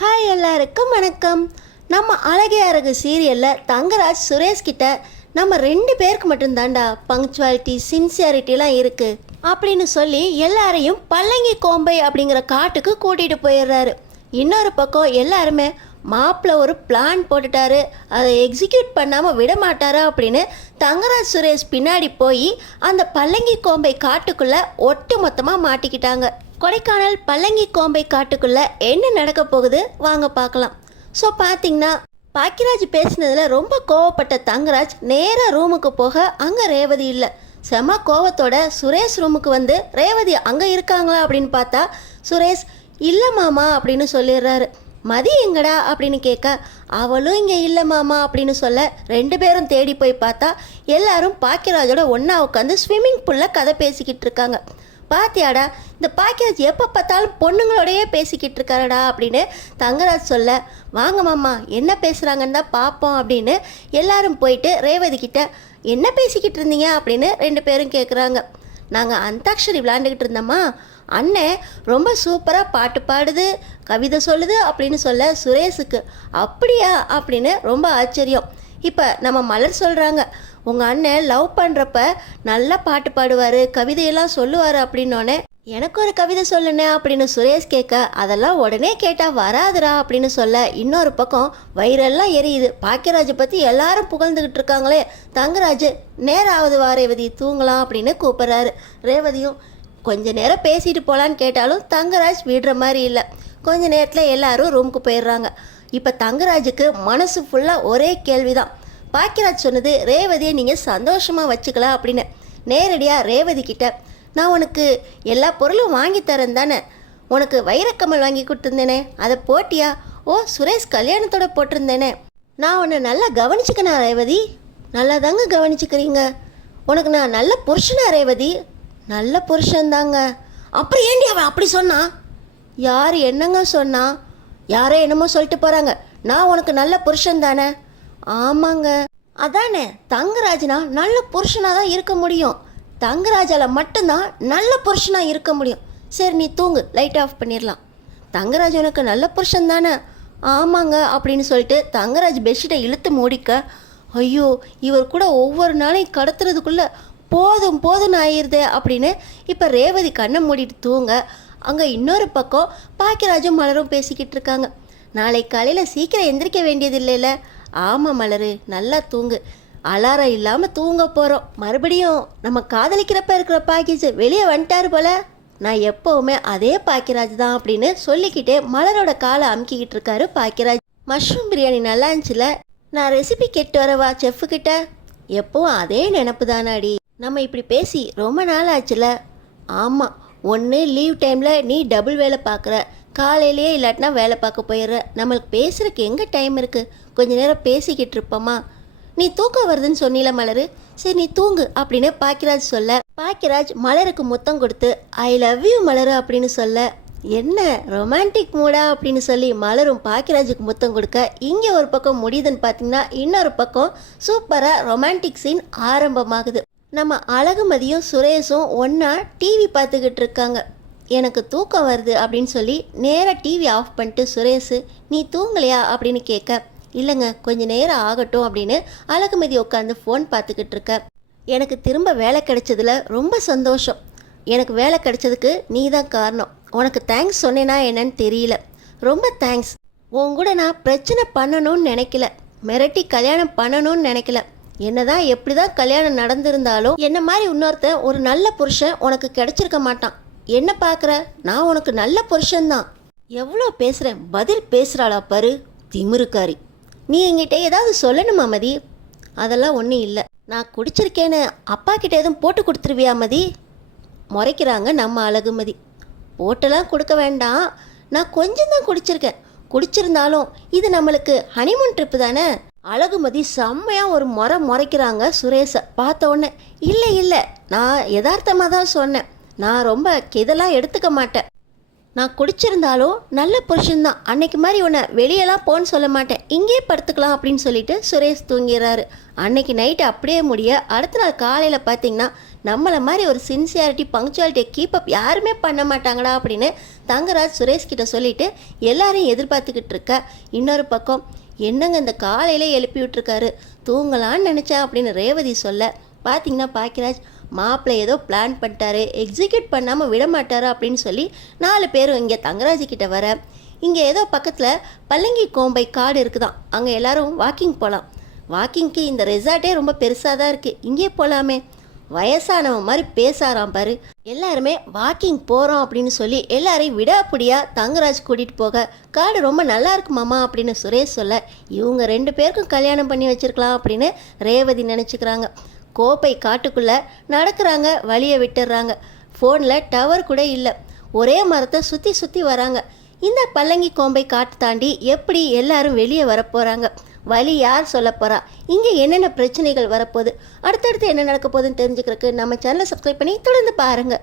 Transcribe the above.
Hi எல்லாருக்கும் வணக்கம். நம்ம அழகே அழகு சீரியலில் தங்கராஜ் சுரேஷ் கிட்ட நம்ம 2 பேருக்கு மட்டும்தாண்டா பங்க்சுவாலிட்டி சின்சியாரிட்டிலாம் இருக்குது அப்படின்னு சொல்லி எல்லாரையும் பல்லங்கி கோம்பை அப்படிங்கிற காட்டுக்கு கூட்டிகிட்டு போயிடுறாரு. இன்னொரு பக்கம் எல்லாருமே மாப்பிள்ள ஒரு பிளான் போட்டுட்டாரு, அதை எக்ஸிக்யூட் பண்ணாமல் விட மாட்டாரா அப்படின்னு தங்கராஜ் சுரேஷ் பின்னாடி போய் அந்த பல்லங்கி கோம்பை காட்டுக்குள்ளே ஒட்டு மொத்தமாக மாட்டிக்கிட்டாங்க. கொடைக்கானல் பல்லங்கி கோம்பை காட்டுக்குள்ளே என்ன நடக்க போகுது வாங்க பார்க்கலாம். ஸோ பார்த்தீங்கன்னா பாக்கியராஜ் பேசினதில் ரொம்ப கோவப்பட்ட தங்கராஜ் நேராக ரூமுக்கு போக அங்கே ரேவதி இல்லை. செம கோவத்தோட சுரேஷ் ரூமுக்கு வந்து ரேவதி அங்கே இருக்காங்களா அப்படின்னு பார்த்தா சுரேஷ் இல்லை மாமா அப்படின்னு சொல்லிடுறாரு. மதி எங்கடா அப்படின்னு கேட்க அவளும் இங்கே இல்லை மாமா அப்படின்னு சொல்ல 2 பேரும் தேடி போய் பார்த்தா எல்லாரும் பாக்கியராஜோட ஒன்றா உட்காந்து ஸ்விம்மிங் பூலில் கதை பேசிக்கிட்டு இருக்காங்க. பாத்தியாடா இந்த பாக்கியராஜ் எப்போ பார்த்தாலும் பொண்ணுங்களோடையே பேசிக்கிட்டு இருக்காரடா அப்படின்னு தங்கராஜ் சொல்ல வாங்க மாமா என்ன பேசுகிறாங்கன்னு தான் பார்ப்போம் அப்படின்னு எல்லாரும் போயிட்டு ரேவதி கிட்ட என்ன பேசிக்கிட்டு இருந்தீங்க அப்படின்னு 2 பேரும் கேட்குறாங்க. நாங்கள் அந்தாக்ஷரி விளையாண்டுக்கிட்டு இருந்தோம்மா, அண்ணன் ரொம்ப சூப்பராக பாட்டு பாடுது கவிதை சொல்லுது அப்படின்னு சொல்ல சுரேஷுக்கு அப்படியா அப்படின்னு ரொம்ப ஆச்சரியம். இப்போ நம்ம மலர் சொல்கிறாங்க உங்கள் அண்ணன் லவ் பண்ணுறப்ப நல்லா பாட்டு பாடுவார் கவிதையெல்லாம் சொல்லுவார் அப்படின்னோடனே எனக்கு ஒரு கவிதை சொல்லுனே அப்படின்னு சுரேஷ் கேட்க அதெல்லாம் உடனே கேட்டால் வராதுரா அப்படின்னு சொல்ல இன்னொரு பக்கம் வயிறெல்லாம் எரியுது. பாக்கியராஜை பற்றி எல்லாரும் புகழ்ந்துக்கிட்டு இருக்காங்களே, தங்கராஜ் நேராவது வா ரேவதி தூங்கலாம் அப்படின்னு கூப்பிட்றாரு. ரேவதியும் கொஞ்ச நேரம் பேசிட்டு போகலான்னு கேட்டாலும் தங்கராஜ் விடுற மாதிரி இல்லை. கொஞ்ச நேரத்தில் எல்லாரும் ரூமுக்கு போயிடுறாங்க. இப்போ தங்கராஜுக்கு மனசு ஃபுல்லாக ஒரே கேள்வி தான். பாக்கியராஜ் சொன்னது ரேவதியை நீங்கள் சந்தோஷமாக வச்சுக்கலாம் அப்படின்னு. நேரடியாக ரேவதி கிட்ட நான் உனக்கு எல்லா பொருளும் வாங்கி தரேன் தானே, உனக்கு வைரக்கமல் வாங்கி கொடுத்துருந்தேனே அதை போட்டியா? ஓ சுரேஷ் கல்யாணத்தோட போட்டிருந்தேனே, நான் உன்னை நல்லா கவனிச்சுக்கணா ரேவதி? நல்லா தாங்க கவனிச்சுக்கிறீங்க. உனக்கு நான் நல்ல புருஷனா ரேவதி? நல்ல புருஷன்தாங்க. அப்புறம் ஏண்டி அவன் அப்படி சொன்னா? யார் என்னங்க சொன்னா? யாரோ என்னமோ சொல்லிட்டு போகிறாங்க. நான் உனக்கு நல்ல புருஷன் தானே? ஆமாங்க. அதானே தங்கராஜ்னா நல்ல புருஷனாக தான் இருக்க முடியும். தங்கராஜால் மட்டும்தான் நல்ல புருஷனாக இருக்க முடியும். சரி நீ தூங்கு, லைட் ஆஃப் பண்ணிடலாம். தங்கராஜ் உனக்கு நல்ல புருஷன் தானே? ஆமாங்க அப்படின்னு சொல்லிட்டு தங்கராஜ் பெட்ஷீட்டை இழுத்து மூடிக்க ஐயோ இவர் கூட ஒவ்வொரு நாளையும் கடத்துறதுக்குள்ளே போதும் போதும்னு ஆயிடுதே அப்படின்னு இப்போ ரேவதி கண்ணை மூடிட்டு தூங்க. அங்கே இன்னொரு பக்கம் பாக்கியராஜும் மலரும் பேசிக்கிட்டு இருக்காங்க. நாளை காலையில் சீக்கிரம் எந்திரிக்க வேண்டியது இல்லைல்ல? ஆமாம் மலரு, நல்லா தூங்கு. அலாரம் இல்லாமல் தூங்க போகிறோம். மறுபடியும் நம்ம காதலிக்கிறப்ப இருக்கிற பாக்கியராஜ் வெளியே வந்துட்டார் போல. நான் எப்போவுமே அதே பாக்கியராஜ் தான் அப்படின்னு சொல்லிக்கிட்டே மலரோட காலை அமுக்கிக்கிட்டு இருக்காரு பாக்கியராஜ். மஷ்ரூம் பிரியாணி நல்லா இருந்துச்சுல, நான் ரெசிபி கேட்டு வரவா செஃப்புக்கிட்ட? எப்போவும் அதே நினப்பு தானாடி. நம்ம இப்படி பேசி ரொம்ப நாள் ஆச்சுல. ஆமாம், ஒன்று லீவ் டைமில் நீ டபுள் வேலை பார்க்குற, காலையிலேயே இல்லாட்டினா வேலை பார்க்க போயிடுற. நம்மளுக்கு பேசுகிறதுக்கு எங்கே டைம் இருக்குது? கொஞ்ச நேரம் பேசிக்கிட்டு இருப்போமா? நீ தூக்கம் வருதுன்னு சொன்னில மலரு, சரி நீ தூங்கு அப்படின்னு பாக்கியராஜ் சொல்ல பாக்கியராஜ் மலருக்கு முத்தம் கொடுத்து ஐ லவ் யூ மலரு அப்படின்னு சொல்ல என்ன ரொமான்டிக் மூடா அப்படின்னு சொல்லி மலரும் பாக்கியராஜுக்கு முத்தம் கொடுக்க இங்கே ஒரு பக்கம் முடியுதுன்னு பார்த்தீங்கன்னா இன்னொரு பக்கம் சூப்பராக ரொமான்டிக் சீன் ஆரம்பமாகுது. நம்ம அழகுமதியும் சுரேஷும் ஒன்றா டிவி பார்த்துக்கிட்டு இருக்காங்க. எனக்கு தூக்கம் வருது அப்படின்னு சொல்லி நேராக டிவி ஆஃப் பண்ணிட்டு சுரேஷ் நீ தூங்கலையா அப்படின்னு கேட்க இல்லைங்க கொஞ்ச நேரம் ஆகட்டும் அப்படின்னு அழகுமதி உட்காந்து ஃபோன் பார்த்துக்கிட்டு இருக்க. எனக்கு திரும்ப வேலை கிடைச்சதுல ரொம்ப சந்தோஷம். எனக்கு வேலை கிடைச்சதுக்கு நீ தான் காரணம். உனக்கு தேங்க்ஸ் சொன்னேனா என்னன்னு தெரியல. ரொம்ப தேங்க்ஸ். உன் கூட நான் பிரச்சனை பண்ணணும்னு நினைக்கல, மிரட்டி கல்யாணம் பண்ணணும்னு நினைக்கல. என்னதான் எப்படி தான் கல்யாணம் நடந்திருந்தாலும் என்ன மாதிரி இன்னொருத்தன் ஒரு நல்ல புருஷன் உனக்கு கிடைச்சிருக்க மாட்டான். என்ன பார்க்குற, நான் உனக்கு நல்ல புருஷன்தான். எவ்வளோ பேசுகிறேன், பதில் பேசுகிறாளா பாரு திமிருக்காரி. நீ என்கிட்ட ஏதாவது சொல்லணுமா மதி? அதெல்லாம் ஒன்றும் இல்லை. நான் குடிச்சிருக்கேன்னு அப்பா கிட்ட எதுவும் போட்டு கொடுத்துருவியா மதி? முறைக்கிறாங்க நம்ம அழகுமதி. போட்டெல்லாம் கொடுக்க வேண்டாம், நான் கொஞ்சம் தான் குடிச்சிருக்கேன். குடிச்சிருந்தாலும் இது நம்மளுக்கு ஹனிமூன் ட்ரிப்பு தானே. அழகுமதி செம்மையாக ஒரு முறைக்கிறாங்க சுரேஷை பார்த்த உடனே. இல்லை இல்லை, நான் யதார்த்தமாக தான் சொன்னேன். நான் ரொம்ப இதெல்லாம் எடுத்துக்க மாட்டேன். நான் குடிச்சிருந்தாலும் நல்ல புருஷன்தான். அன்னைக்கு மாதிரி உன்னை வெளியெல்லாம் போன்னு சொல்ல மாட்டேன், இங்கே படுத்துக்கலாம் அப்படின்னு சொல்லிட்டு சுரேஷ் தூங்கிறாரு. அன்னைக்கு நைட்டு அப்படியே முடிய அடுத்த நாள் காலையில் பார்த்தீங்கன்னா நம்மளை மாதிரி ஒரு சின்சியாரிட்டி பங்க்சுவாலிட்டியை கீப்பப் யாருமே பண்ண மாட்டாங்களா அப்படின்னு தங்கராஜ் சுரேஷ் கிட்ட சொல்லிட்டு எல்லாரையும் எதிர்பார்த்துக்கிட்டு இருக்க. இன்னொரு பக்கம் என்னங்க இந்த காலையிலே எழுப்பி விட்டுருக்காரு, தூங்கலான்னு நினச்சேன் அப்படின்னு ரேவதி சொல்ல, பார்த்தீங்கன்னா பாக்கியராஜ் மாப்பிள்ளை ஏதோ பிளான் பண்ணிட்டாரு, எக்ஸிக்யூட் பண்ணாமல் விட மாட்டாரு அப்படின்னு சொல்லி 4 பேரும் இங்கே தங்கராஜ் கிட்ட வர, இங்கே ஏதோ பக்கத்தில் பல்லங்கி கோம்பை காடு இருக்குதான், அங்கே எல்லாரும் வாக்கிங் போகலாம். வாக்கிங்க்கு இந்த ரெசார்ட்டே ரொம்ப பெருசாக தான் இருக்குது, இங்கே போகலாமே. வயசானவன் மாதிரி பேசாராம் பாரு. எல்லாருமே வாக்கிங் போகிறோம் அப்படின்னு சொல்லி எல்லாரையும் விடாப்பிடியாக தங்கராஜ் கூட்டிகிட்டு போக, காடு ரொம்ப நல்லா இருக்கு மாமா அப்படின்னு சுரேஷ் சொல்ல, இவங்க 2 பேருக்கும் கல்யாணம் பண்ணி வச்சிருக்கலாம் அப்படின்னு ரேவதி நினச்சிக்கிறாங்க. கோப்பை காட்டுக்குள்ளே நடக்கிறாங்க, வழியை விட்டுடுறாங்க. ஃபோனில் டவர் கூட இல்லை, ஒரே மரத்தை சுற்றி சுற்றி வராங்க. இந்த பல்லங்கி கோம்பை காட்டு தாண்டி எப்படி எல்லாரும் வெளியே வரப்போகிறாங்க, வழி யார் சொல்ல போகிறா, இங்கே என்னென்ன பிரச்சனைகள் வரப்போகுது, அடுத்தடுத்து என்ன நடக்க போகுதுன்னு தெரிஞ்சுக்கிறதுக்கு நம்ம சேனலை சப்ஸ்கிரைப் பண்ணி தொடர்ந்து பாருங்கள்.